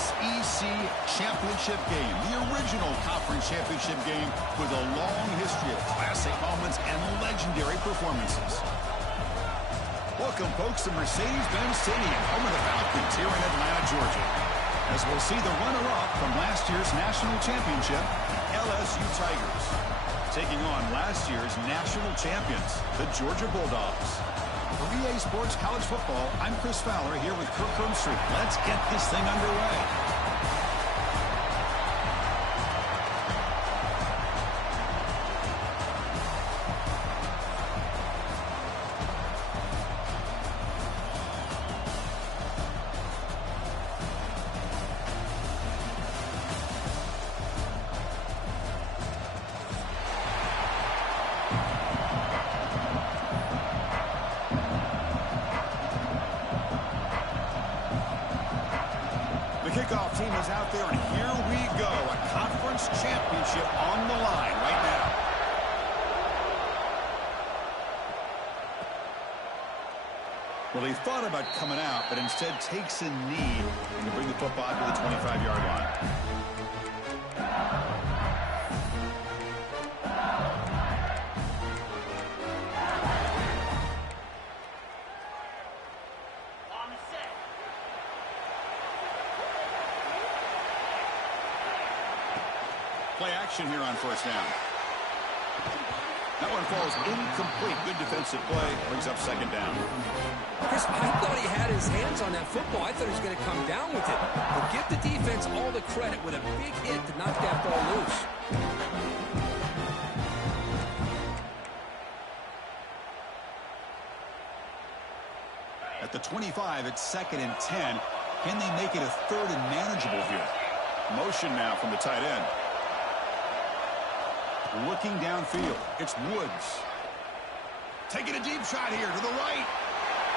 SEC championship game, the original conference championship game with a long history of classic moments and legendary performances. Welcome, folks, to Mercedes-Benz Stadium, home of the Falcons here in Atlanta, Georgia, as we'll see the runner-up from last year's national championship, LSU Tigers, taking on last year's national champions, the Georgia Bulldogs. For EA Sports College Football, I'm Chris Fowler here with Kirk Herbstreit. Let's get this thing underway. Kickoff team is out there, and here we go. A conference championship on the line right now. Well, he thought about coming out, but instead takes a knee to bring the football to the 25-yard line. Play action here on first down. That one falls incomplete. Good defensive play. Brings up second down. Chris, I thought he had his hands on that football. I thought he was going to come down with it. But give the defense all the credit with a big hit to knock that ball loose. At the 25, it's 2nd and 10. Can they make it a 3rd and manageable here? Motion now from the tight end. Looking downfield, it's Woods. Taking a deep shot here to the right.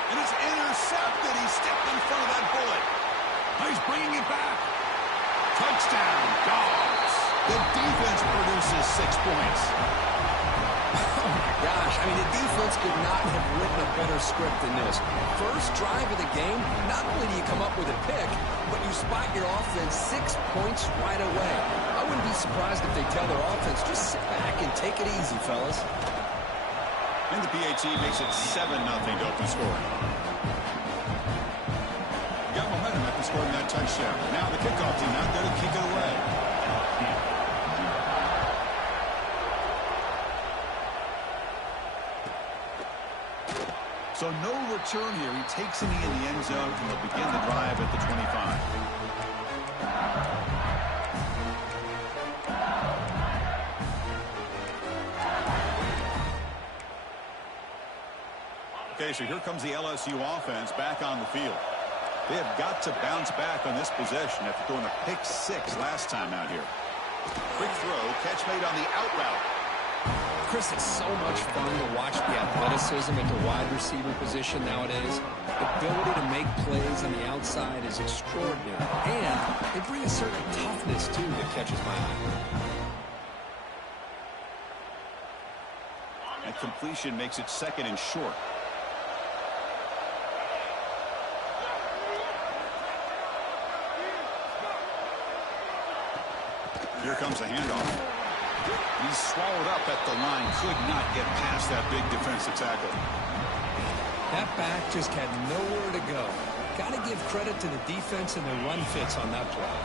And it's intercepted. He stepped in front of that bullet. Now he's bringing it back. Touchdown, Dogs. The defense produces 6 points. Oh, my gosh. I mean, the defense could not have written a better script than this. First drive of the game, not only do you come up with a pick, but you spot your offense 6 points right away. I wouldn't be surprised if they tell their offense, just sit back and take it easy, fellas. And the PAT makes it 7-0 to open scoring. Got momentum after scoring that touchdown. Now the kickoff team out there to kick it away. So no return here. He takes a knee in the end zone, and they'll begin the drive at the 25. Okay, so here comes the LSU offense back on the field. They have got to bounce back on this possession after throwing a pick 6 last time out here. Quick throw, catch made on the out route. Chris, it's so much fun to watch the athleticism at the wide receiver position nowadays. The ability to make plays on the outside is extraordinary. And they bring a certain toughness, too, that catches my eye. That completion makes it 2nd and short. Here comes a handoff. He's swallowed up at the line. Could not get past that big defensive tackle. That back just had nowhere to go. Got to give credit to the defense and their run fits on that play.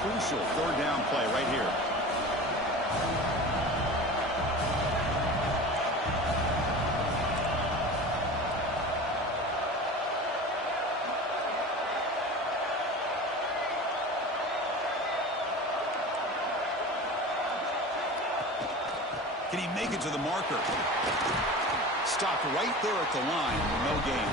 Crucial 3rd down play right here. Can he make it to the marker? Stopped right there at the line. No gain.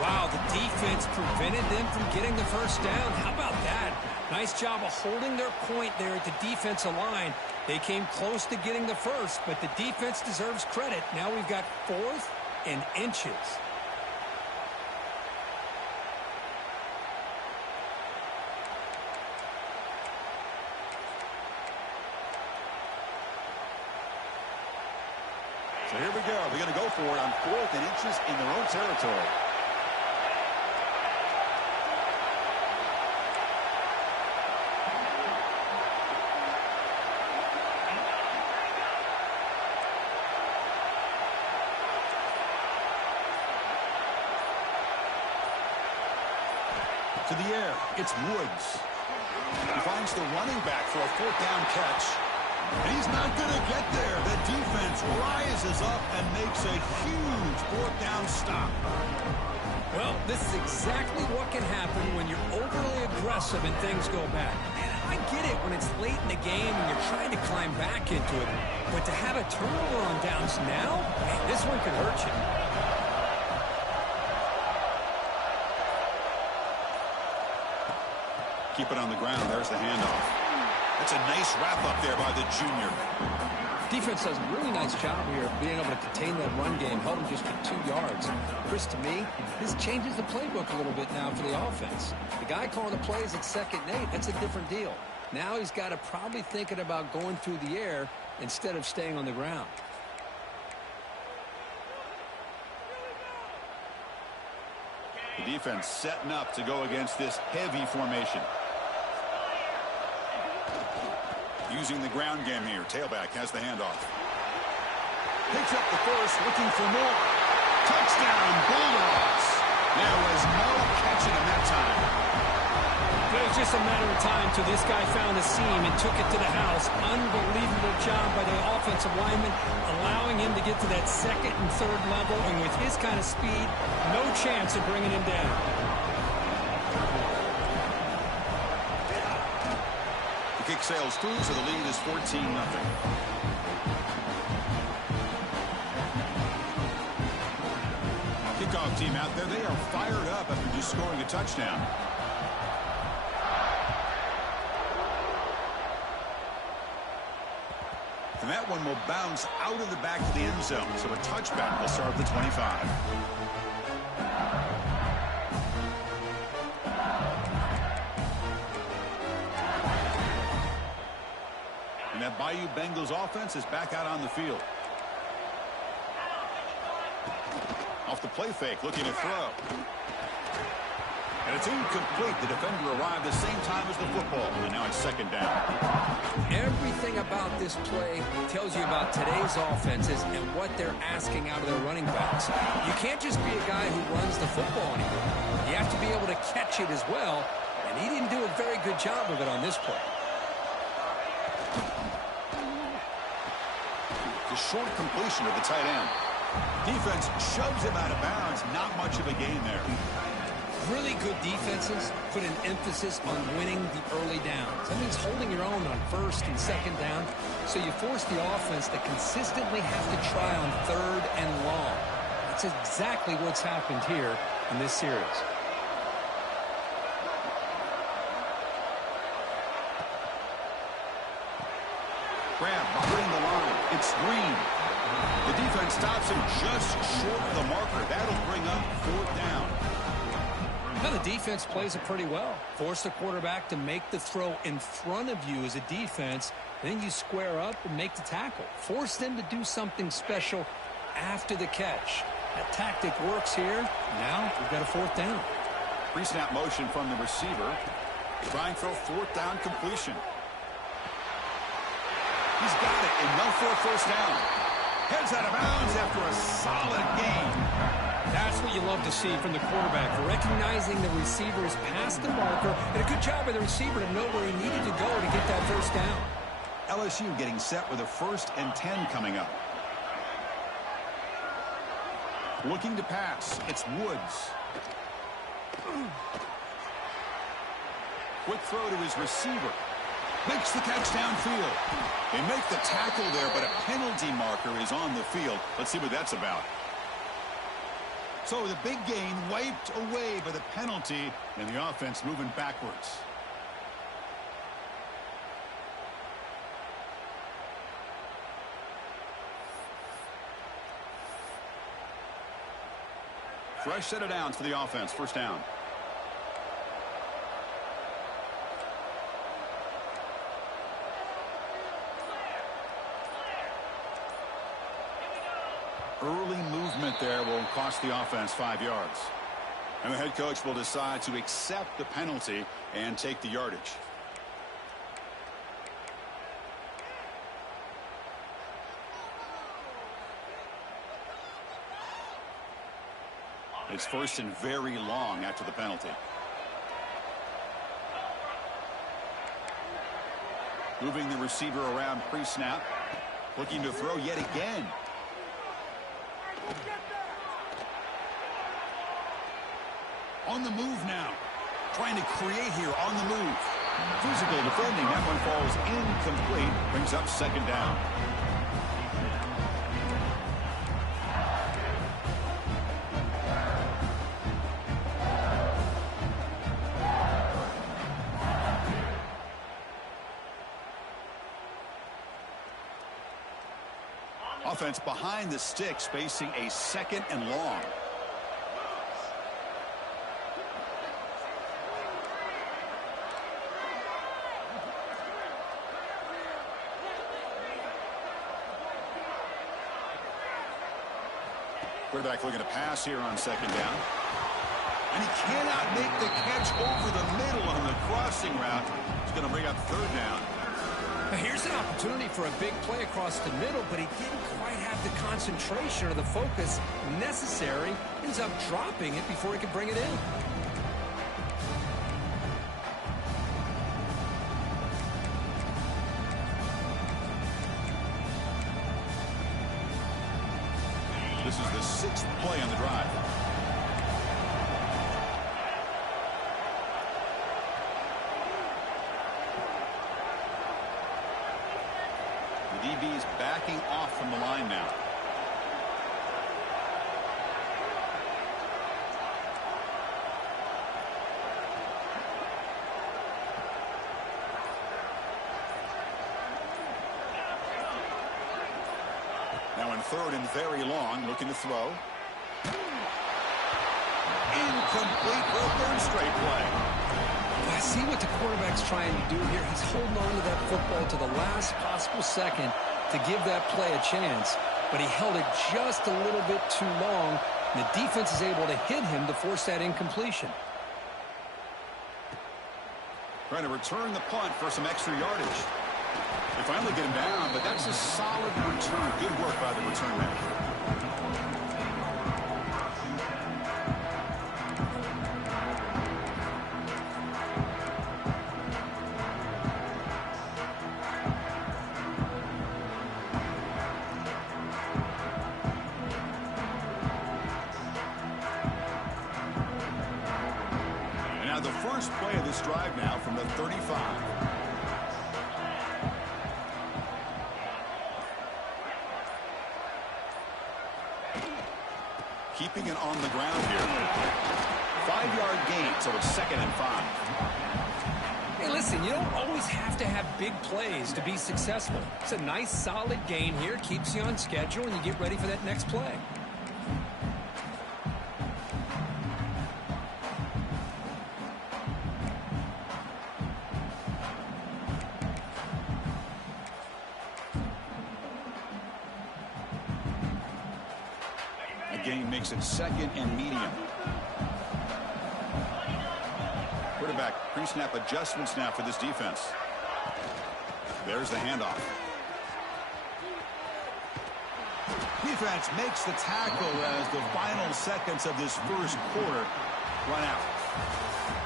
Wow, the defense prevented them from getting the first down. How about that? Nice job of holding their point there at the defensive line. They came close to getting the first, but the defense deserves credit. Now we've got 4th and inches. So here we go. They're going to go for it on 4th and inches in their own territory. to the air. It's Woods. He finds the running back for a fourth down catch. And he's not going to get there. The defense rises up and makes a huge fourth down stop. Well, this is exactly what can happen when you're overly aggressive and things go bad. And I get it when it's late in the game and you're trying to climb back into it. But to have a turnover on downs now, man, this one could hurt you. Keep it on the ground. There's the handoff. That's a nice wrap-up there by the junior. Defense does a really nice job here of being able to contain that run game, held him just for 2 yards. Chris, to me, this changes the playbook a little bit now for the offense. The guy calling the plays at 2nd and 8, that's a different deal. Now he's got to probably thinking about going through the air instead of staying on the ground. The defense setting up to go against this heavy formation. Using the ground game here. Tailback has the handoff. Picks up the first, looking for more. Touchdown, Bulldogs. There was no catching him that time. It was just a matter of time till this guy found a seam and took it to the house. Unbelievable job by the offensive lineman, allowing him to get to that 2nd and 3rd level. And with his kind of speed, no chance of bringing him down. The kick sails through, so the lead is 14-0. Kickoff team out there, they are fired up after just scoring a touchdown. And that one will bounce out of the back of the end zone, so a touchback will start at the 25. And that Bayou Bengals offense is back out on the field. Off the play fake, looking to throw. And it's incomplete. The defender arrived the same time as the football, and now it's 2nd down. Everything about this play tells you about today's offenses and what they're asking out of their running backs. You can't just be a guy who runs the football anymore. You have to be able to catch it as well, and he didn't do a very good job of it on this play. The short completion of the tight end. Defense shoves him out of bounds. Not much of a gain there. Really good defenses put an emphasis on winning the early downs. That means holding your own on 1st and 2nd down. So you force the offense to consistently have to try on 3rd and long. That's exactly what's happened here in this series. Grab behind the line. It's Green. The defense stops him just short of the marker. That'll bring up 4th down. Now the defense plays it pretty well. Force the quarterback to make the throw in front of you as a defense. Then you square up and make the tackle. Force them to do something special after the catch. That tactic works here. Now we've got a 4th down. Pre-snap motion from the receiver. Trying for a 4th down completion. He's got it, enough for a 1st down. Heads out of bounds after a solid gain. That's what you love to see from the quarterback, recognizing the receiver is past the marker, and a good job by the receiver to know where he needed to go to get that 1st down. LSU getting set with a 1st and 10 coming up. Looking to pass. It's Woods. Quick throw to his receiver. Makes the catch downfield. They make the tackle there, but a penalty marker is on the field. Let's see what that's about. So the big gain wiped away by the penalty, and the offense moving backwards. Fresh set of downs for the offense. 1st down. Early movement there will cost the offense 5 yards. And the head coach will decide to accept the penalty and take the yardage. It's 1st and very long after the penalty. Moving the receiver around pre-snap. Looking to throw yet again. On the move now. Trying to create here on the move. Physical defending. That one falls incomplete. Brings up second down. Offense behind the sticks, facing a second and long. Quarterback looking to pass here on second down. And he cannot make the catch over the middle on the crossing route. He's going to bring up third down. Here's an opportunity for a big play across the middle, but he didn't quite have the concentration or the focus necessary. Ends up dropping it before he could bring it in. This is the sixth play on the drive. The DB is backing off from the line now. Now in third and very long, looking to throw. Incomplete for a third straight play. I see what the quarterback's trying to do here. He's holding on to that football to the last possible second to give that play a chance. But he held it just a little bit too long. And the defense is able to hit him to force that incompletion. Trying to return the punt for some extra yardage. They finally get him down, but that's a solid return. Good work by the return man. And now the first play of this drive now from the 35. Keeping it on the ground here. 5-yard gain, so it's 2nd and 5. Hey, listen, you don't always have to have big plays to be successful. It's a nice, solid gain here. Keeps you on schedule, and you get ready for that next play. Gain makes it 2nd and medium. Quarterback pre-snap adjustments now for this defense. There's the handoff. Defense makes the tackle as the final seconds of this first quarter run out.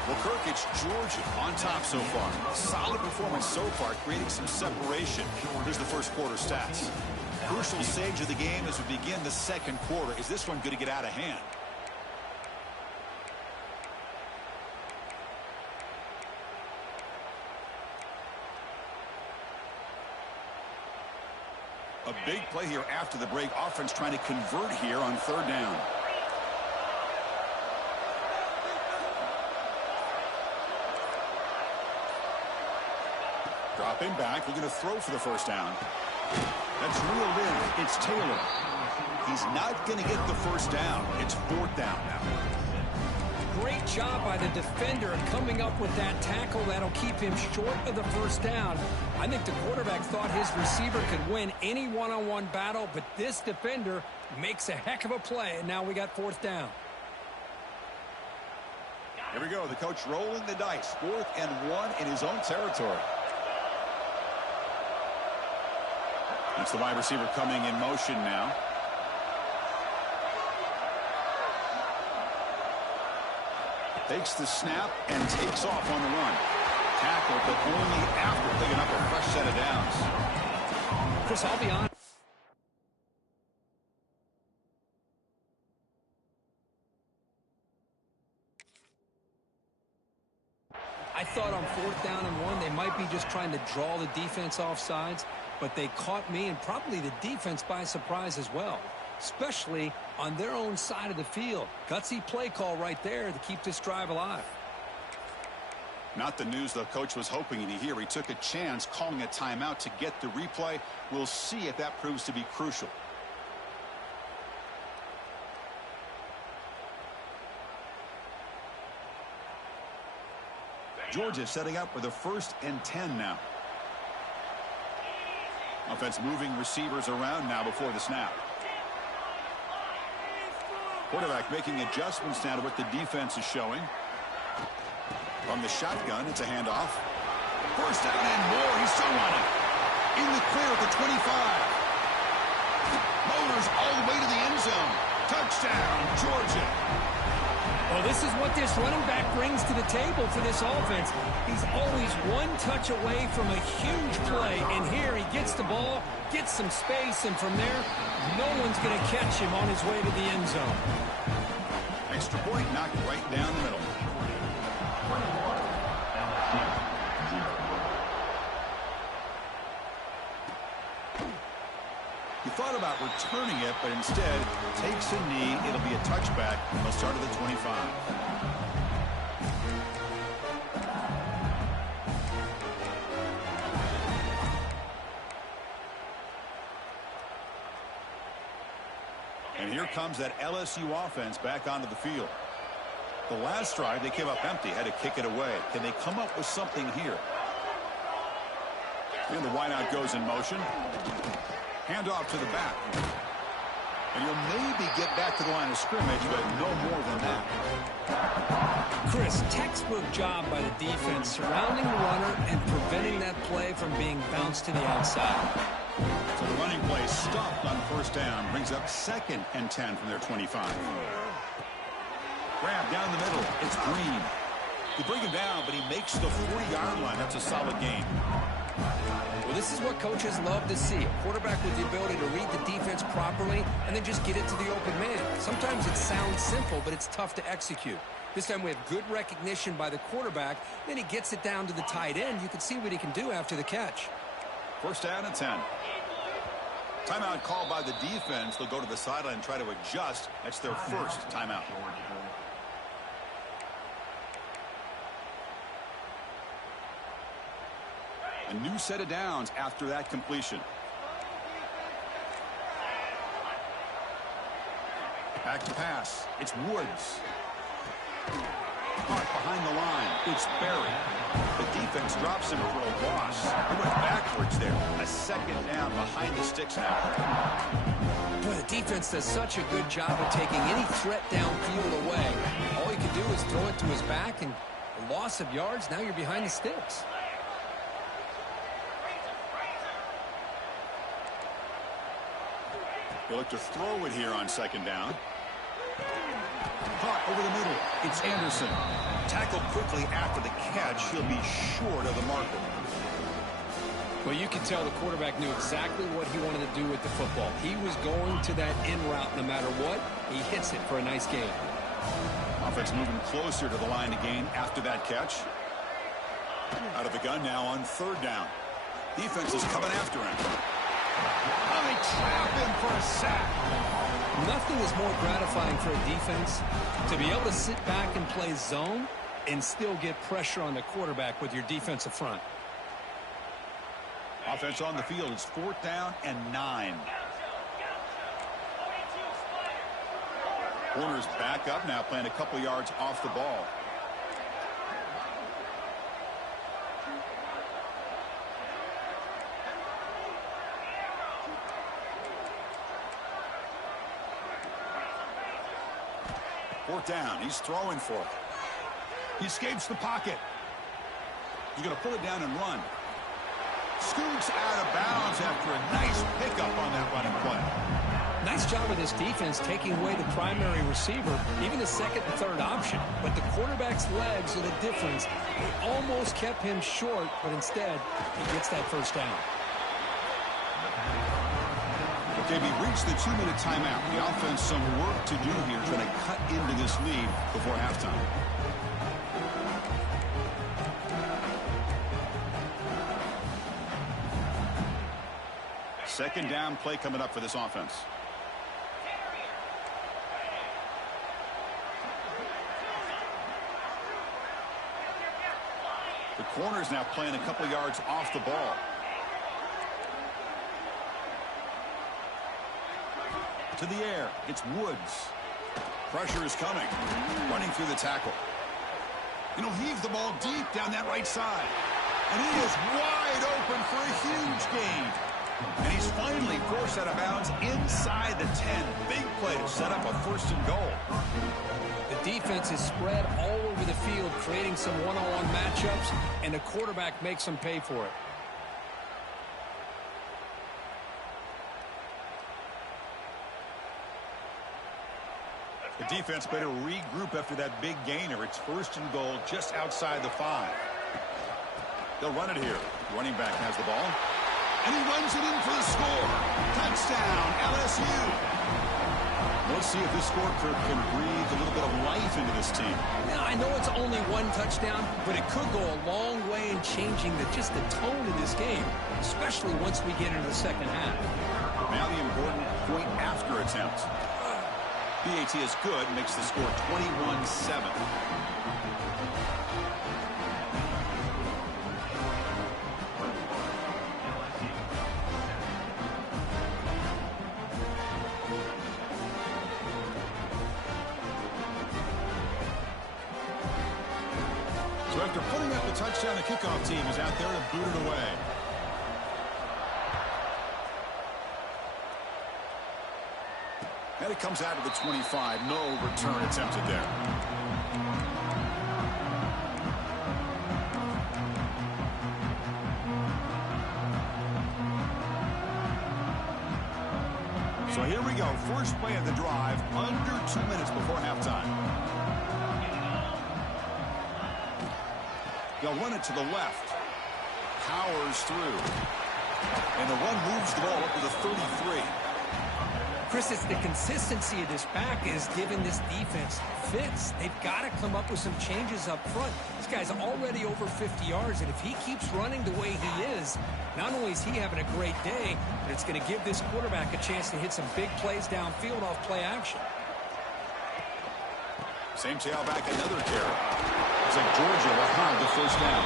Well, Kirk, it's Georgia on top so far. Solid performance so far, creating some separation. Here's the first quarter stats. Crucial stage of the game as we begin the second quarter. Is this one going to get out of hand? A big play here after the break. Offense trying to convert here on third down. Dropping back, looking to throw for the first down. That's reeled in. It's Taylor. He's not going to get the first down. It's 4th down now. Great job by the defender coming up with that tackle. That'll keep him short of the first down. I think the quarterback thought his receiver could win any one-on-one battle, but this defender makes a heck of a play, and now we got 4th down. Here we go. The coach rolling the dice. 4th and 1 in his own territory. It's the wide receiver coming in motion now. Takes the snap and takes off on the run. tackle, but only after picking up a fresh set of downs. Chris, I'll be honest. I thought on 4th down and 1, they might be just trying to draw the defense off sides, but they caught me and probably the defense by surprise as well, especially on their own side of the field. Gutsy play call right there to keep this drive alive. Not the news the coach was hoping to hear. He took a chance calling a timeout to get the replay. We'll see if that proves to be crucial. Georgia setting up for the 1st and 10 now. Offense moving receivers around now before the snap. Quarterback making adjustments now to what the defense is showing. From the shotgun, it's a handoff. 1st down and more. He's still running. In the clear at the 25. Motors all the way to the end zone. Touchdown, Georgia. Well, this is what this running back brings to the table for this offense. He's always one touch away from a huge play, and here he gets the ball, gets some space, and from there, no one's going to catch him on his way to the end zone. Extra point knocked right down the middle. He thought about returning it, but instead takes a knee. It'll be a touchback, and they'll start at the 25. And here comes that LSU offense back onto the field. The last drive, they came up empty, had to kick it away. Can they come up with something here? And the wideout goes in motion. Handoff to the back. And he'll maybe get back to the line of scrimmage, but no more than that. Chris, textbook job by the defense surrounding the runner and preventing that play from being bounced to the outside. So the running play stopped on 1st down. Brings up 2nd and 10 from their 25. Grab down the middle. It's Green. They bring him down, but he makes the 40-yard line. That's a solid gain. Well, this is what coaches love to see. A quarterback with the ability to read the defense properly and then just get it to the open man. Sometimes it sounds simple, but it's tough to execute. This time we have good recognition by the quarterback. Then he gets it down to the tight end. You can see what he can do after the catch. 1st down and 10. Timeout called by the defense. They'll go to the sideline and try to adjust. That's their 1st timeout. A new set of downs after that completion. Back to pass. It's Woods. Caught behind the line. It's Berry. The defense drops him for a loss. He went backwards there. A 2nd down behind the sticks now. Boy, the defense does such a good job of taking any threat downfield away. All you can do is throw it to his back, and a loss of yards, now you're behind the sticks. They look to throw it here on 2nd down. Caught over the middle. It's Anderson. Tackled quickly after the catch. He'll be short of the marker. Well, you can tell the quarterback knew exactly what he wanted to do with the football. He was going to that in route no matter what. He hits it for a nice gain. Offense moving closer to the line to gain after that catch. Out of the gun now on 3rd down. Defense is coming after him. Oh, they trap him for a sack. Nothing is more gratifying for a defense to be able to sit back and play zone and still get pressure on the quarterback with your defensive front. Offense on the field. It's 4th down and 9. Corners back up now, playing a couple yards off the ball. Fourth down. He's throwing for it. He escapes the pocket. He's going to pull it down and run. Scoots out of bounds after a nice pickup on that running play. Nice job of this defense taking away the primary receiver, even the second and third option. But the quarterback's legs are the difference. They almost kept him short, but instead, he gets that first down. Okay, we reached the 2-minute timeout. The offense some work to do here, trying to cut into this lead before halftime. Second down play coming up for this offense. The corner's now playing a couple yards off the ball. To the air, it's Woods. Pressure is coming. Running through the tackle. And he'll heave the ball deep down that right side. And he is wide open for a huge gain. And he's finally forced out of bounds inside the 10. Big play to set up a first and goal. The defense is spread all over the field, creating some one-on-one matchups, and the quarterback makes them pay for it. The defense better regroup after that big gainer. It's first and goal just outside the 5. They'll run it here. Running back has the ball. And he runs it in for the score. Touchdown, LSU. Let's see if this score can breathe a little bit of life into this team. Now, I know it's only one touchdown, but it could go a long way in changing just the tone of this game, especially once we get into the second half. Now the important point after attempt. PAT is good, makes the score 21-7. So after putting up the touchdown, the kickoff team is out there to boot it away. And it comes out of the 25. No return attempted there. So here we go. First play of the drive, under 2 minutes before halftime. They'll run it to the left. Powers through. And the run moves the ball up to the 33. Chris, it's the consistency of this back is giving this defense fits. They've got to come up with some changes up front. This guy's already over 50 yards, and if he keeps running the way he is, not only is he having a great day, but it's going to give this quarterback a chance to hit some big plays downfield off play action. Same tailback, another carry. Looks like Georgia will have the first down.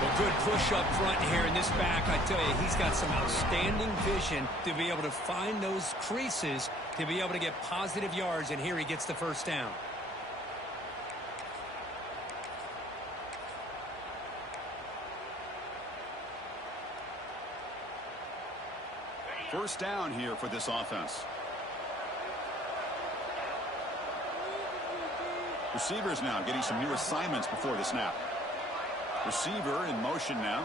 Well, good push up front here in this back. I tell you, he's got some outstanding vision to be able to find those creases, to be able to get positive yards, and here he gets the first down. First down here for this offense. Receivers now getting some new assignments before the snap. Receiver in motion now.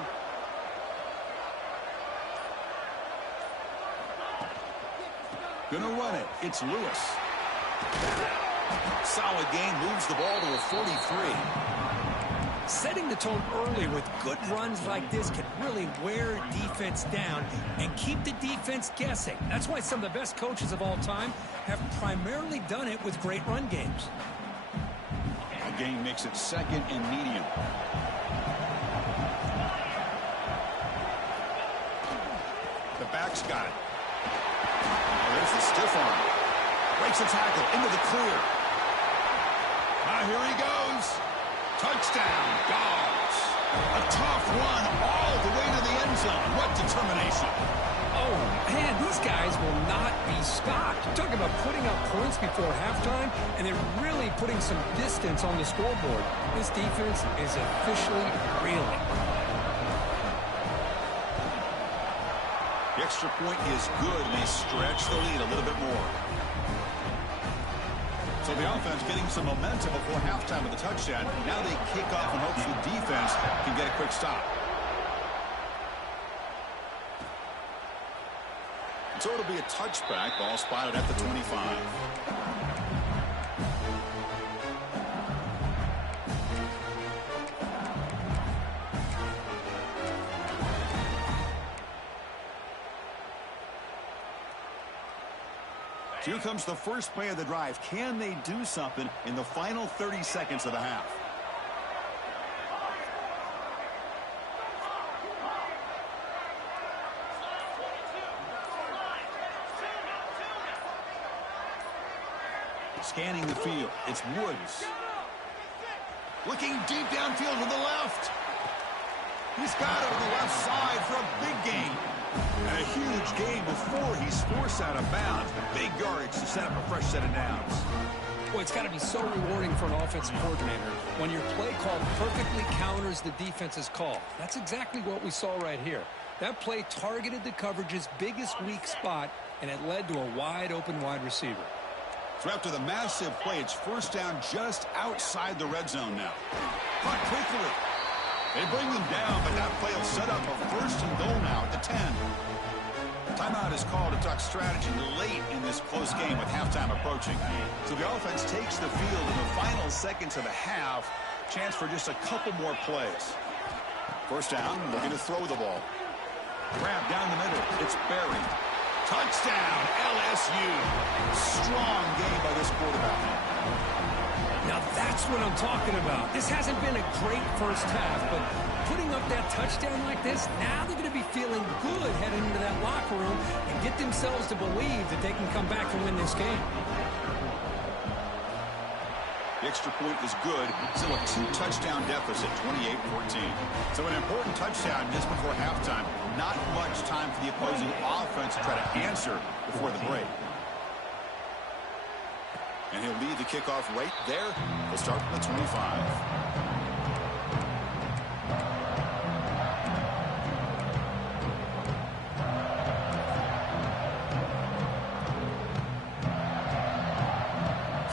Gonna run it. It's Lewis. Solid gain, moves the ball to the 43. Setting the tone early with good runs like this can really wear defense down and keep the defense guessing. That's why some of the best coaches of all time have primarily done it with great run games. The gain makes it second and medium. The back's got it. Oh, there's the stiff arm. Breaks the tackle into the clear. Here he goes. Touchdown, Dogs. A tough run all the way to the end zone. What determination. Oh, man, these guys will not be stopped. Talking about putting up points before halftime, and they're really putting some distance on the scoreboard. This defense is officially reeling. The extra point is good, and they stretch the lead a little bit more. So the offense getting some momentum before halftime with the touchdown. Now they kick off and hopes the defense can get a quick stop. So it'll be a touchback. Ball spotted at the 25. Here comes the first play of the drive. Can they do something in the final 30 seconds of the half? Scanning the field. It's Woods. Looking deep downfield to the left. He's got it on the left side for a big gain. And a huge gain before he's forced out of bounds. Big yardage to set up a fresh set of downs. Boy, it's got to be so rewarding for an offensive coordinator when your play call perfectly counters the defense's call. That's exactly what we saw right here. That play targeted the coverage's biggest weak spot, and it led to a wide-open wide receiver. So after the massive play, it's first down just outside the red zone now. Caught quickly. They bring them down, but that play will set up a first and goal now at the 10. Timeout is called to talk strategy late in this close game with halftime approaching. So the offense takes the field in the final seconds of the half. Chance for just a couple more plays. First down, looking to throw the ball. Grab down the middle. It's buried. Touchdown, LSU. Strong game by this quarterback. Now that's what I'm talking about. This hasn't been a great first half, but putting up that touchdown like this, now they're going to be feeling good heading into that locker room and get themselves to believe that they can come back and win this game. The extra point is good. Still a 2-touchdown deficit, 28-14. So an important touchdown just before halftime. Not much time for the opposing offense to try to answer before the break. And he'll lead the kickoff right there. We'll start from the 25.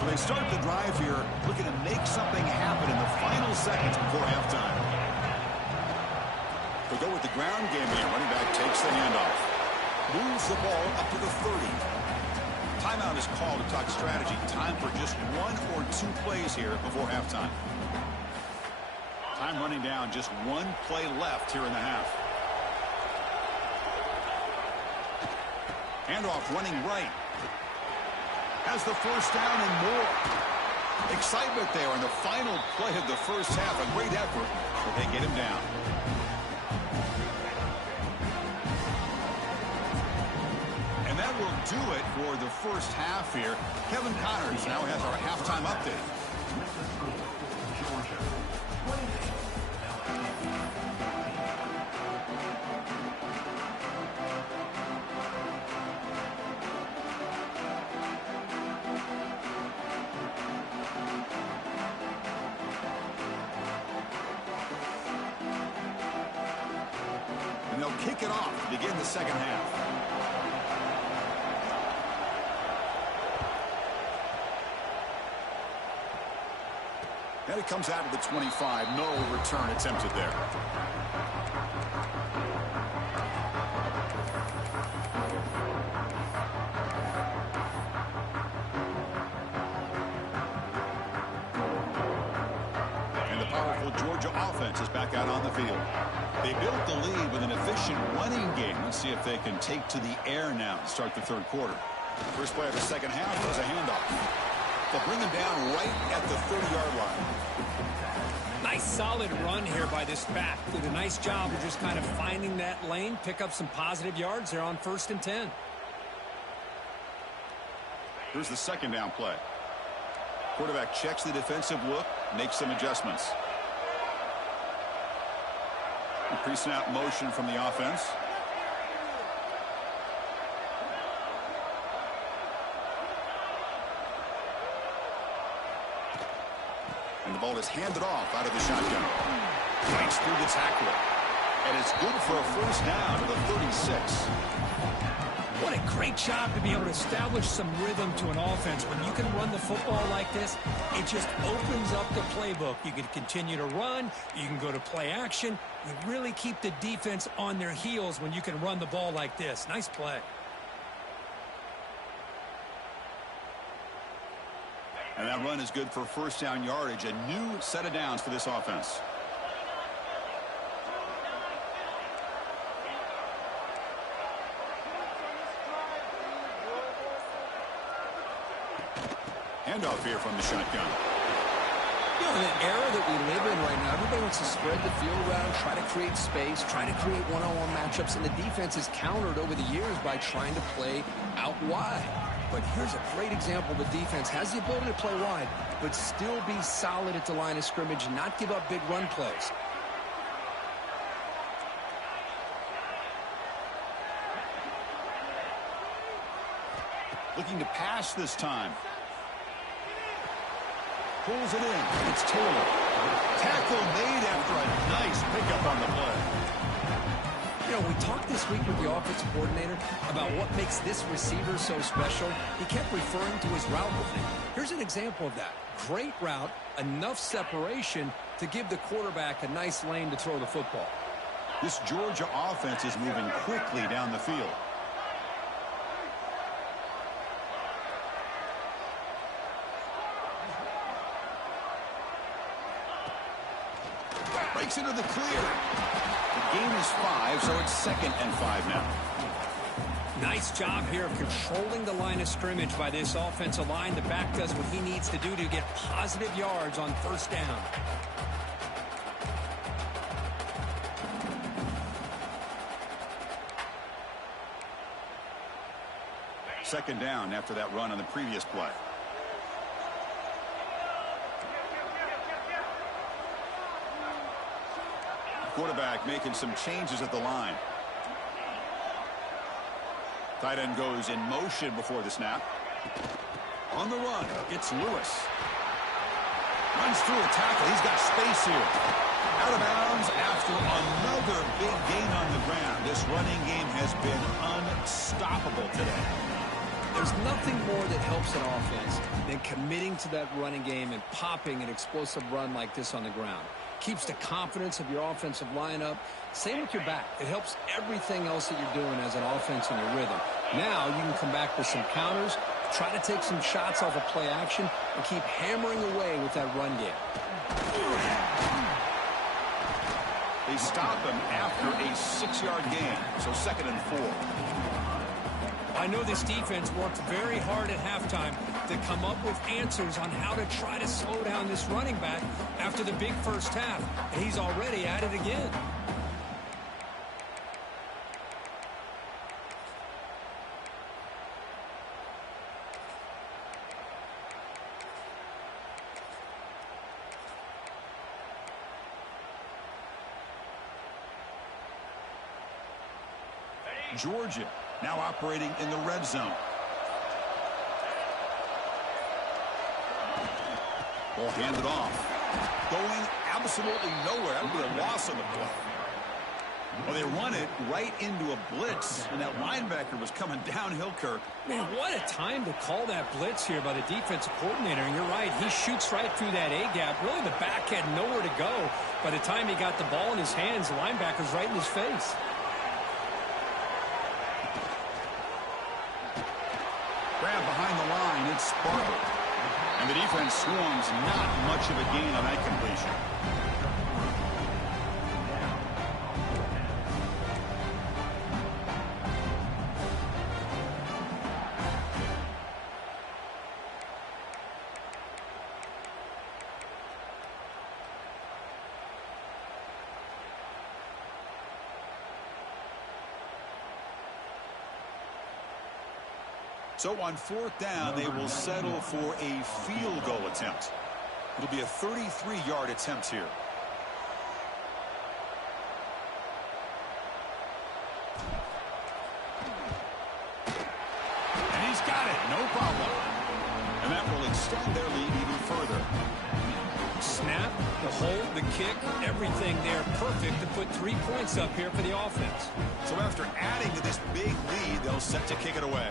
So they start the drive here, looking to make something happen in the final seconds before halftime. They go with the ground game here. Running back takes the handoff. Moves the ball up to the 30. Timeout is called to talk strategy. Time for just 1 or 2 plays here before halftime. Time running down. Just 1 play left here in the half. Handoff running right. Has the first down and more. Excitement there in the final play of the first half. A great effort, but they get him down. And that will do it for the first half here. Kevin Connors now has our halftime update. And they'll kick it off to begin the second half. And it comes out of the 25. No return attempted there. And the powerful Georgia offense is back out on the field. They built the lead with an efficient running game. Let's see if they can take to the air now to start the third quarter. First play of the second half was a handoff. They'll bring him down right at the 30-yard line. Nice solid run here by this back. Did a nice job of just kind of finding that lane, pick up some positive yards there on 1st and 10. Here's the second down play. Quarterback checks the defensive look, makes some adjustments. A pre-snap motion from the offense. And the ball is handed off out of the shotgun. Breaks through the tackle. And it's good for a first down to the 36. What a great job to be able to establish some rhythm to an offense. When you can run the football like this, it just opens up the playbook. You can continue to run. You can go to play action. You really keep the defense on their heels when you can run the ball like this. Nice play. And that run is good for first down yardage, a new set of downs for this offense. Handoff here from the shotgun. You know, in the era that we live in right now, everybody wants to spread the field around, try to create space, try to create one-on-one matchups, and the defense is countered over the years by trying to play out wide. But here's a great example. The defense has the ability to play wide, but still be solid at the line of scrimmage, not give up big run plays. Looking to pass this time. Pulls it in. It's Taylor. Tackle made after a nice pickup on the play. You know, we talked this week with the offensive coordinator about what makes this receiver so special. He kept referring to his route running. Here's an example of that. Great route, enough separation to give the quarterback a nice lane to throw the football. This Georgia offense is moving quickly down the field. Breaks into the clear. The game is 5, so it's 2nd and 5 now. Nice job here of controlling the line of scrimmage by this offensive line. The back does what he needs to do to get positive yards on first down. Second down after that run on the previous play. Quarterback making some changes at the line. Tight end goes in motion before the snap. On the run, it's Lewis. Runs through a tackle. He's got space here. Out of bounds after another big gain on the ground. This running game has been unstoppable today. There's nothing more that helps an offense than committing to that running game and popping an explosive run like this on the ground. Keeps the confidence of your offensive lineup. Same with your back. It helps everything else that you're doing as an offense in your rhythm. Now you can come back with some counters, try to take some shots off of play action, and keep hammering away with that run game. They stop him after a 6-yard gain, so 2nd and 4. I know this defense worked very hard at halftime to come up with answers on how to try to slow down this running back after the big first half, and he's already at it again. Georgia now operating in the red zone. Ball handed off. Going absolutely nowhere. That would be a loss on the play. Well, they run it right into a blitz, and that linebacker was coming downhill, Kirk. Man, what a time to call that blitz here by the defensive coordinator. And you're right, he shoots right through that A-gap. Really, the back had nowhere to go. By the time he got the ball in his hands, the linebacker's right in his face. Grab behind the line, it's Sparkle. And the defense swarms, not much of a gain on that completion. So on 4th down, they will settle for a field goal attempt. It'll be a 33-yard attempt here. And he's got it, no problem. And that will extend their lead even further. Snap, the hold, the kick, everything there perfect to put 3 points up here for the offense. So after adding to this big lead, they'll set to kick it away.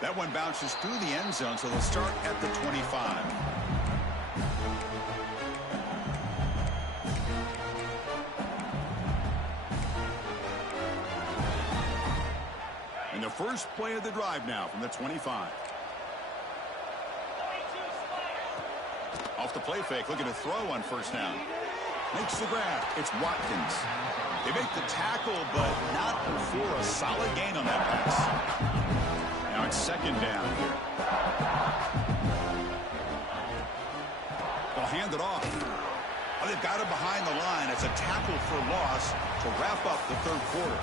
That one bounces through the end zone, so they'll start at the 25. first play of the drive now from the 25. Off the play fake, looking to throw on first down. Makes the grab. It's Watkins. They make the tackle, but not before a solid gain on that pass. Now it's second down here. They'll hand it off. Oh, they've got him behind the line. It's a tackle for loss to wrap up the third quarter.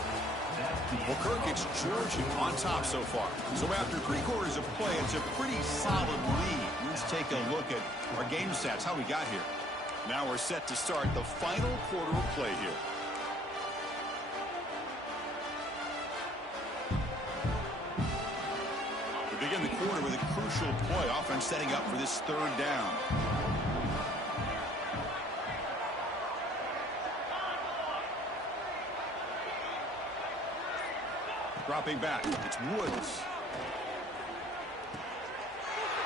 Well, Kirk, it's Georgia on top so far. So after 3 quarters of play, it's a pretty solid lead. Let's take a look at our game stats, how we got here. Now we're set to start the final quarter of play here. We begin the quarter with a crucial play. Offense setting up for this third down. Dropping back, it's Woods.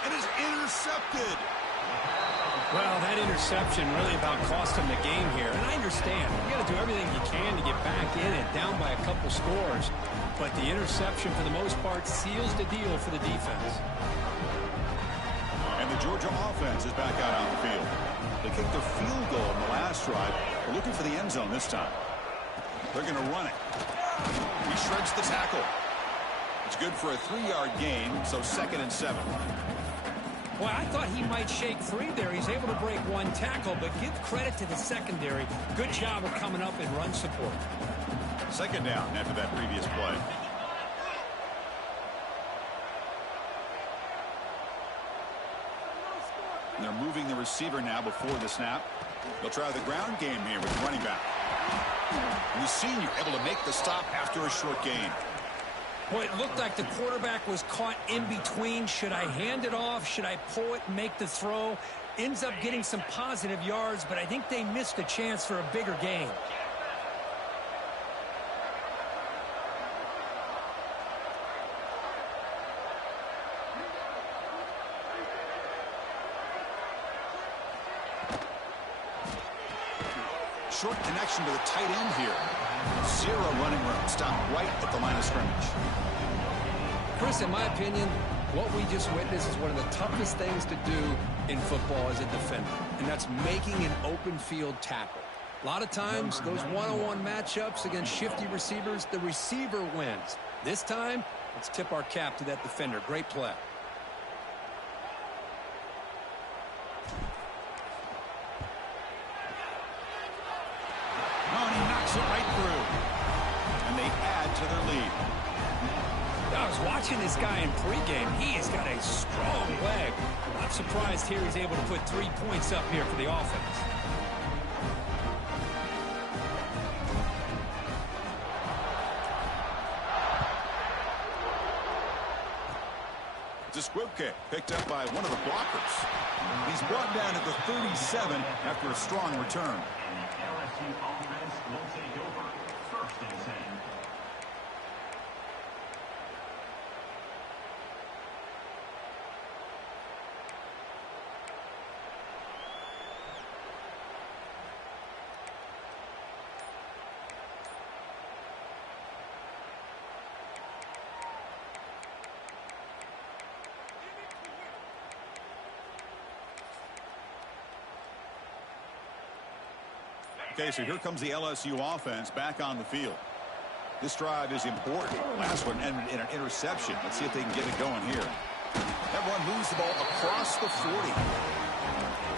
And it's intercepted. Well, that interception really about cost him the game here. And I understand. You got to do everything you can to get back in and down by a couple scores. But the interception, for the most part, seals the deal for the defense. And the Georgia offense is back out on the field. They kicked a field goal in the last drive. They're looking for the end zone this time. They're going to run it. He shreds the tackle. It's good for a 3-yard gain, so 2nd and 7. Boy, I thought he might shake free there. He's able to break 1 tackle, but give credit to the secondary. Good job of coming up in run support. 2nd down after that previous play. And they're moving the receiver now before the snap. They'll try the ground game here with the running back. The senior able to make the stop after a short gain. Boy, it looked like the quarterback was caught in between. Should I hand it off? Should I pull it and make the throw? Ends up getting some positive yards, but I think they missed a chance for a bigger gain. Short connection to the tight end here. 0 running room. Stop right at the line of scrimmage. Chris, in my opinion, what we just witnessed is one of the toughest things to do in football as a defender, and that's making an open field tackle. A lot of times, those one-on-one matchups against shifty receivers, the receiver wins. This time, let's tip our cap to that defender. Great play. Oh, and he knocks it right through. And they add to their lead. I was watching this guy in pregame. He has got a strong leg. Not surprised here he's able to put 3 points up here for the offense. It's a squib kick picked up by one of the blockers. He's brought down at the 37 after a strong return. LSU offense will take over 1st and 10. Okay, so here comes the LSU offense back on the field. This drive is important. Last one ended in an interception. Let's see if they can get it going here. Everyone moves the ball across the 40.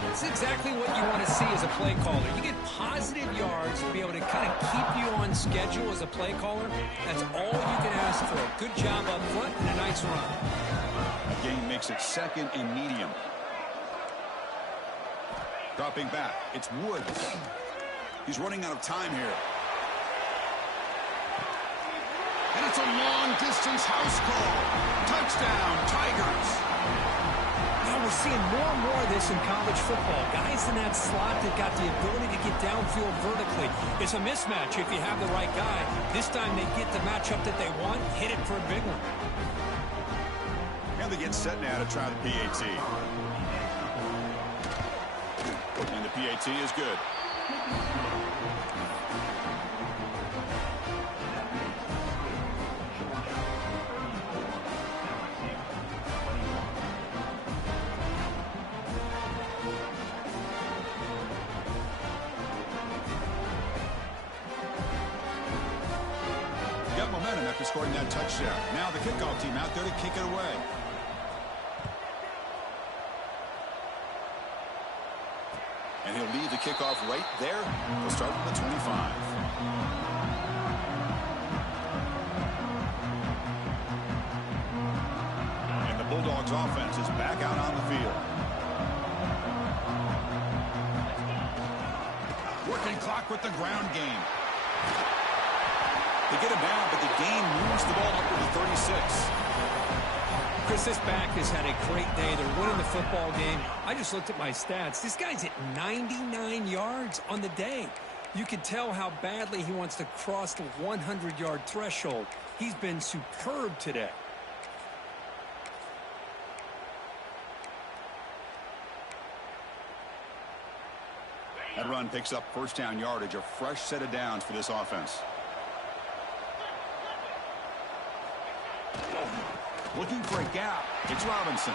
That's exactly what you want to see as a play caller. You get positive yards to be able to kind of keep you on schedule as a play caller. That's all you can ask for. Good job up front and a nice run. That gain makes it 2nd and medium. Dropping back, it's Woods. He's running out of time here. And it's a long-distance house call. Touchdown, Tigers. Now we're seeing more and more of this in college football. Guys in that slot that got the ability to get downfield vertically. It's a mismatch if you have the right guy. This time they get the matchup that they want, hit it for a big one. And they get set now to try the PAT. And the PAT is good. time after scoring that touchdown. Now the kickoff team out there to kick it away. And he'll leave the kickoff right there. He'll start from the 25. And the Bulldogs offense is back out on the field. Working clock with the ground game. They get him down, but the game moves the ball up to the 36. Chris, this back has had a great day. They're winning the football game. I just looked at my stats. This guy's at 99 yards on the day. You can tell how badly he wants to cross the 100-yard threshold. He's been superb today. That run picks up first down yardage, a fresh set of downs for this offense. Looking for a gap. It's Robinson.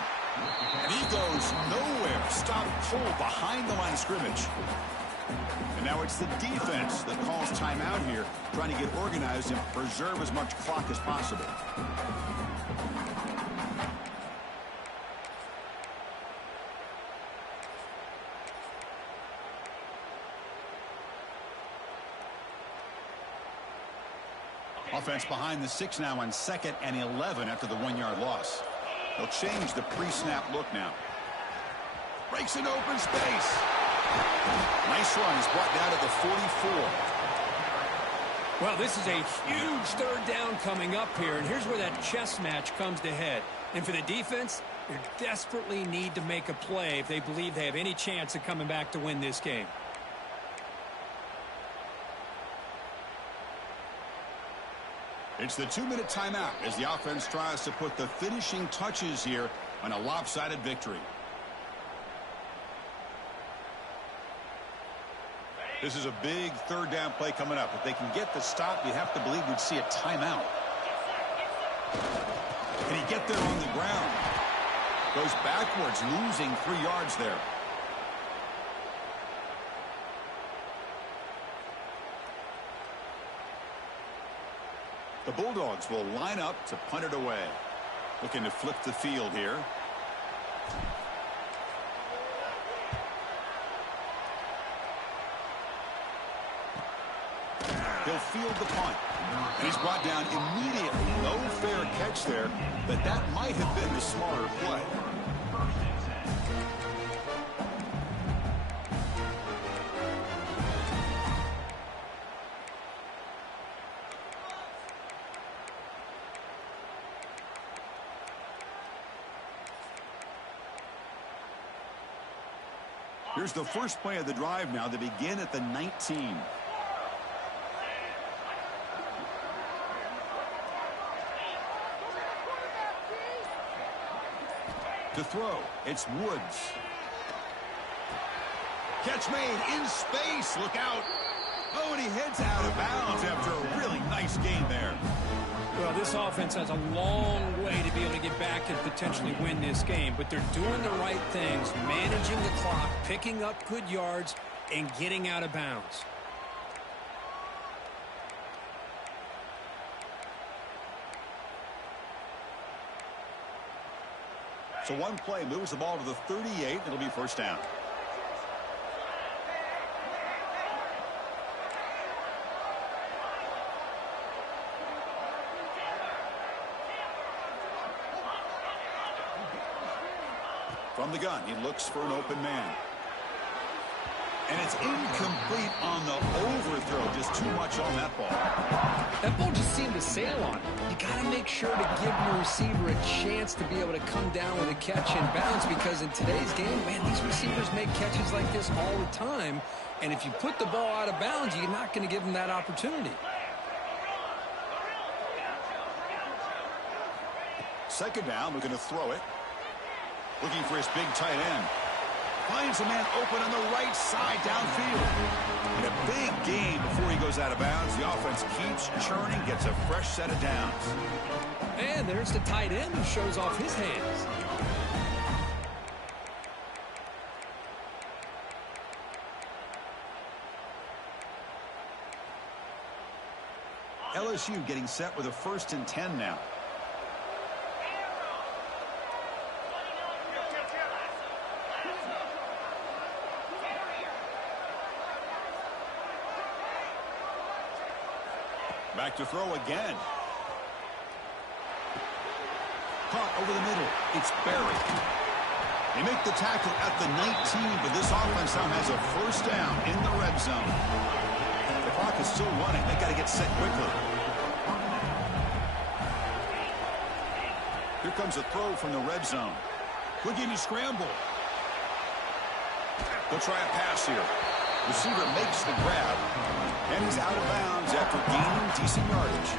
And he goes nowhere. Stop full behind the line of scrimmage. And now it's the defense that calls timeout here, trying to get organized and preserve as much clock as possible. Offense behind the 6 now on 2nd and 11 after the 1-yard loss. They'll change the pre-snap look now. Breaks an open space. Nice run. He's brought down to the 44. Well, this is a huge third down coming up here, and here's where that chess match comes to head. And for the defense, they desperately need to make a play if they believe they have any chance of coming back to win this game. It's the 2-minute timeout as the offense tries to put the finishing touches here on a lopsided victory. This is a big third down play coming up. If they can get the stop, you have to believe we'd see a timeout. Can he get there on the ground? Goes backwards, losing 3 yards there. The Bulldogs will line up to punt it away. Looking to flip the field here. He'll field the punt. And he's brought down immediately. No fair catch there, but that might have been the smarter play. Here's the first play of the drive now. They begin at the 19. To throw, it's Woods. Catch made in space. Look out. Oh, and he heads out of bounds after a really nice game there. Well, this offense has a long way to be able to get back and potentially win this game, but they're doing the right things, managing the clock, picking up good yards, and getting out of bounds. So one play moves the ball to the 38. It'll be first down. From the gun, he looks for an open man. And it's incomplete on the overthrow. Just too much on that ball. That ball just seemed to sail on it. You got to make sure to give your receiver a chance to be able to come down with a catch and bounce, because in today's game, man, these receivers make catches like this all the time. And if you put the ball out of bounds, you're not going to give them that opportunity. Second down, looking to throw it. Looking for his big tight end. Finds a man open on the right side downfield. In a big game before he goes out of bounds, the offense keeps churning, gets a fresh set of downs. And there's the tight end who shows off his hands. LSU getting set with a 1st and 10 now. Back to throw again. Caught over the middle. It's Barry. They make the tackle at the 19, but this offense now has a 1st down in the red zone. The clock is still running. They got to get set quickly. Here comes a throw from the red zone. Looking to scramble. They'll try a pass here. Receiver makes the grab, and he's out of bounds after gaining decent yardage.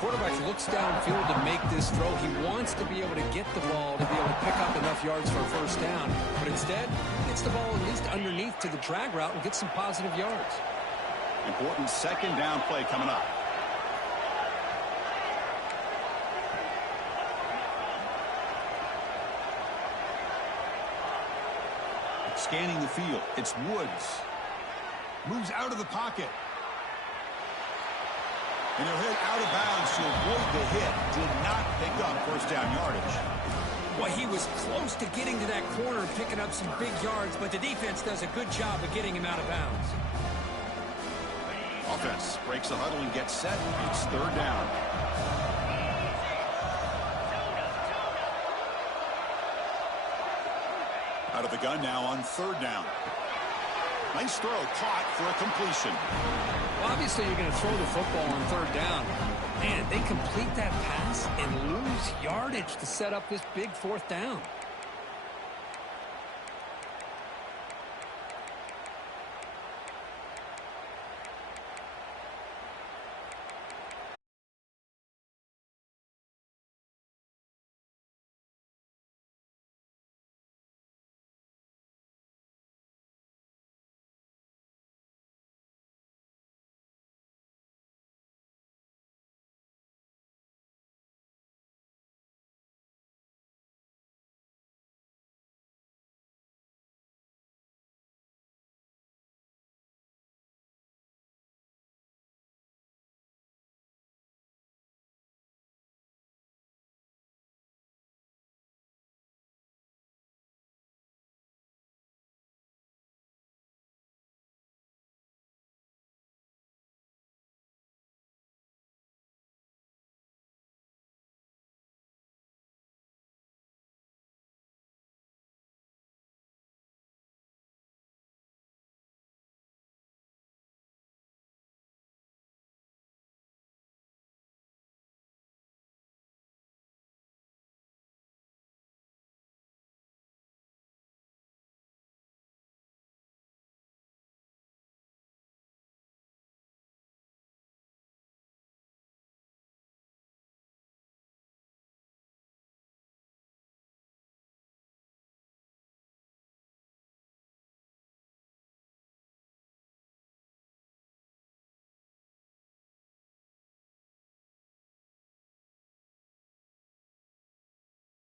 Quarterback looks downfield to make this throw. He wants to be able to get the ball to be able to pick up enough yards for a 1st down, but instead, he gets the ball at least underneath to the drag route and gets some positive yards. Important 2nd down play coming up. Scanning the field. It's Woods. Moves out of the pocket. And he'll hit out of bounds to avoid the hit. Did not pick up 1st down yardage. Well, he was close to getting to that corner and picking up some big yards, but the defense does a good job of getting him out of bounds. Offense breaks the huddle and gets set. It's 3rd down. Out of the gun now on 3rd down. Nice throw, caught for a completion. Well, obviously, you're going to throw the football on 3rd down. Man, they complete that pass and lose yardage to set up this big 4th down.